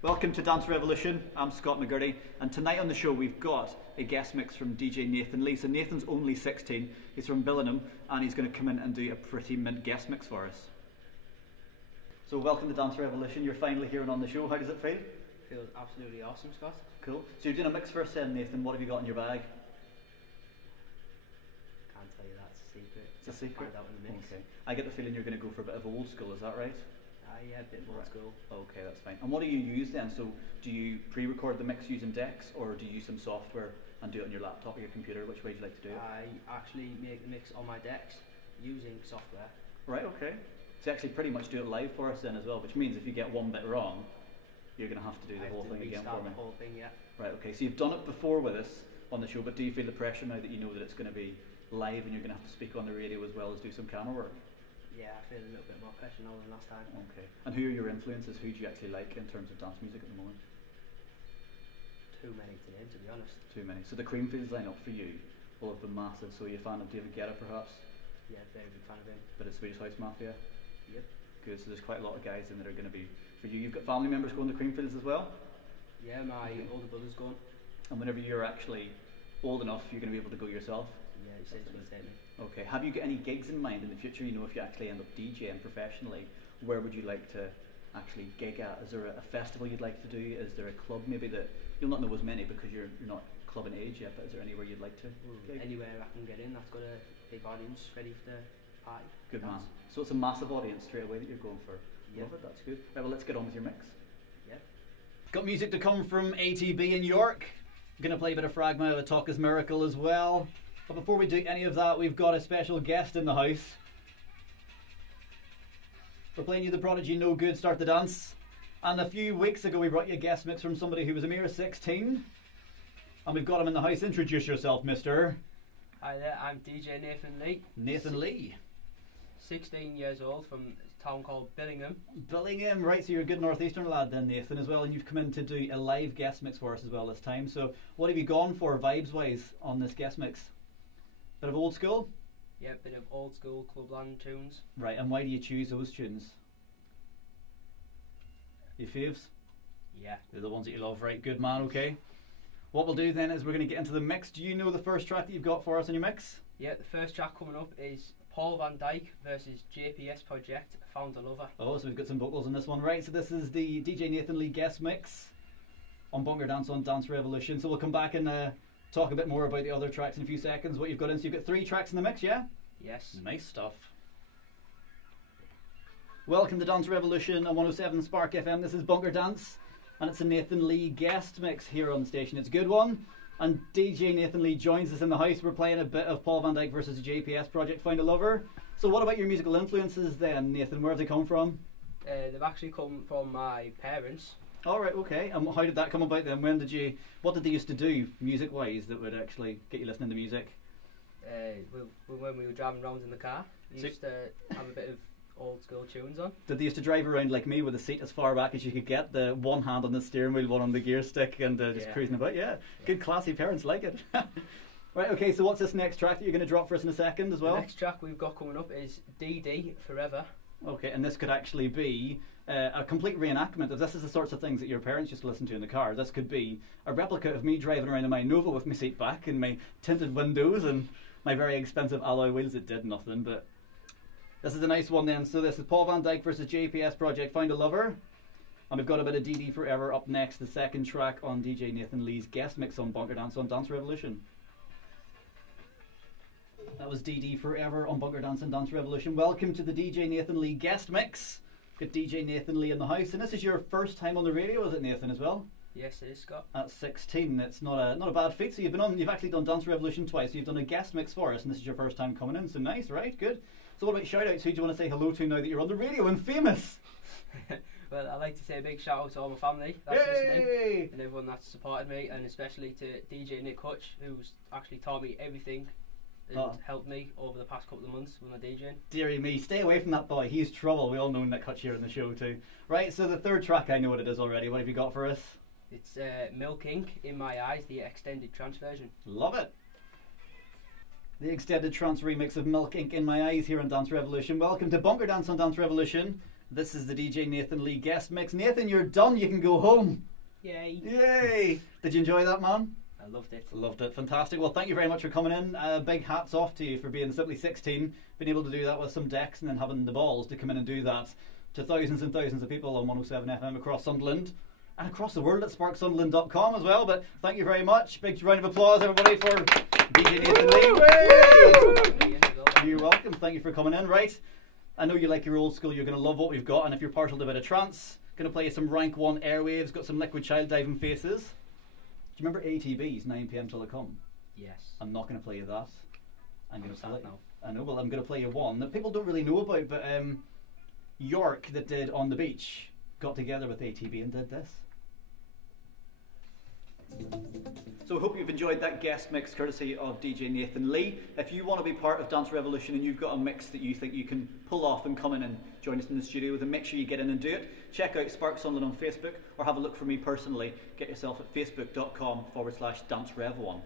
Welcome to Dance Revolution. I'm Scott McGurdy, and tonight on the show we've got a guest mix from DJ Nathan Lee. So Nathan's only 16, he's from Billingham, and he's going to come in and do a pretty mint guest mix for us. So welcome to Dance Revolution, you're finally here and on the show. How does it feel? Feels absolutely awesome, Scott. Cool. So you're doing a mix for us then, Nathan. What have you got in your bag? Can't tell you that, it's a secret. It's a secret? Find out in the mix. Okay. I get the feeling you're going to go for a bit of old school, is that right? Yeah, a bit more Right. school. Okay, that's fine. And what do you use then? So do you pre-record the mix using decks, or do you use some software and do it on your laptop or your computer? Which way do you like to do it? I actually make the mix on my decks using software. Right, okay. So you actually pretty much do it live for us then as well, which means if you get one bit wrong, you're going to have to do the whole thing again for me. The whole thing, yeah. Right, okay. So you've done it before with us on the show, but do you feel the pressure now that you know that it's going to be live and you're going to have to speak on the radio as well as do some camera work? Yeah, I feel a little bit more pressure now than last time. Okay. And who are your influences? Who do you actually like in terms of dance music at the moment? Too many to name, to be honest. Too many. So the Creamfields lineup for you will have been massive. So you're a fan of David Guetta perhaps? Yeah, very big fan of him. Bit of Swedish House Mafia? Yep. Good. So there's quite a lot of guys in that are going to be for you. You've got family members going to Creamfields as well? Yeah, my older brother's gone. And whenever you're actually old enough, you're going to be able to go yourself? Yeah, he says he's going to take me. Okay. Have you got any gigs in mind in the future? You know, if you actually end up DJing professionally, where would you like to actually gig at? Is there a festival you'd like to do? Is there a club maybe that you'll not know as many because you're not clubbing age yet? But is there anywhere you'd like to gig? Anywhere I can get in, that's got a big audience ready for the party. Good man. Dance. So it's a massive audience straight away that you're going for. Yep. Love it. That's good. Right, well, let's get on with your mix. Yep. Got music to come from ATB in York. Going to play a bit of Fragma of a Talk is Miracle as well. But before we do any of that, we've got a special guest in the house. We're playing you the Prodigy No Good Start the Dance. And a few weeks ago we brought you a guest mix from somebody who was a mere 16. And we've got him in the house. Introduce yourself, mister. Hi there, I'm DJ Nathan Lee. Nathan Lee. 16 years old from a town called Billingham. Billingham, right, so you're a good northeastern lad then, Nathan, as well, and you've come in to do a live guest mix for us as well this time. So what have you gone for vibes-wise on this guest mix? Bit of old school? Yeah, bit of old school clubland tunes. Right, and why do you choose those tunes? Your faves? Yeah. They're the ones that you love, right? Good man, okay. What we'll do then is we're going to get into the mix. Do you know the first track that you've got for us in your mix? Yeah, the first track coming up is Paul van Dyk versus JPS Project, Found a Lover. Oh, so we've got some vocals in this one, right? So this is the DJ Nathan Lee guest mix on Bunker Dance on Dance Revolution. So we'll come back and talk a bit more about the other tracks in a few seconds, what you've got in. So you've got 3 tracks in the mix, yeah? Yes. Nice stuff. Welcome to Dance Revolution on 107 Spark FM. This is Bunker Dance, and it's a Nathan Lee guest mix here on the station. It's a good one. And DJ Nathan Lee joins us in the house. We're playing a bit of Paul van Dyk versus the JPS Project, Find a Lover. So what about your musical influences then, Nathan? Where have they come from? They've actually come from my parents. All right, okay. And how did that come about then? What did they used to do music-wise that would actually get you listening to music? When we were driving around in the car, we used to have a bit of old school tunes on. Did they used to drive around like me with the seat as far back as you could get, the one hand on the steering wheel, one on the gear stick, and just cruising about? Yeah, good classy parents like it. Right, okay, so what's this next track that you're going to drop for us in a second as well? The next track we've got coming up is DD Forever. Okay, and this could actually be a complete reenactment. If this is the sorts of things that your parents used to listen to in the car, this could be a replica of me driving around in my Nova with my seat back and my tinted windows and my very expensive alloy wheels that did nothing. But this is a nice one then. So this is Paul van Dyk versus JPS Project, Find a Lover. And we've got a bit of DD Forever up next, the second track on DJ Nathan Lee's guest mix on Bunker Dance on Dance Revolution. That was DD Forever on Bunker Dance and Dance Revolution. Welcome to the DJ Nathan Lee guest mix. Got DJ Nathan Lee in the house, and this is your first time on the radio, is it, Nathan, as well? Yes, it is, Scott. At 16, it's not a bad feat. So you've actually done Dance Revolution twice. So you've done a guest mix for us, and this is your first time coming in. So nice, right? Good. So what about shout-outs? Who do you want to say hello to now that you're on the radio and famous? Well, I'd like to say a big shout out to all my family that's listening, and everyone that's supported me, and especially to DJ Nick Hutch, who's actually taught me everything and helped me over the past couple of months with my DJing. Dearie me, stay away from that boy. He's trouble. We all know Nick Hutch here in the show too. Right, so the third track, I know what it is already. What have you got for us? It's Milk Inc. In My Eyes, the extended trance version. Love it. The extended trance remix of Milk Inc. In My Eyes here on Dance Revolution. Welcome to Bunker Dance on Dance Revolution. This is the DJ Nathan Lee guest mix. Nathan, you're done. You can go home. Yay. Yay. Did you enjoy that, man? I loved it. Loved it. Fantastic. Well, thank you very much for coming in. Big hats off to you for being Simply 16, being able to do that with some decks and then having the balls to come in and do that to thousands and thousands of people on 107 FM across Sunderland and across the world at sparksunderland.com as well. But thank you very much. Big round of applause, everybody, for DJ Nathan Lee. You're welcome. Thank you for coming in. Right. I know you like your old school. You're going to love what we've got. And if you're partial to a bit of trance, going to play you some Rank 1 Airwaves. Got some Liquid Child Diving Faces. Do you remember ATB's 9 PM Till I Come? Yes. I'm not going to play you that. I'm going to play. Now. I know. Well, I'm going to play you one that people don't really know about, but York, that did On the Beach, got together with ATB and did this. So I hope you've enjoyed that guest mix courtesy of DJ Nathan Lee. If you want to be part of Dance Revolution and you've got a mix that you think you can pull off and come in and join us in the studio with, and make sure you get in and do it, check out Spark Sunderland on Facebook or have a look for me personally. Get yourself at facebook.com/dancerev1.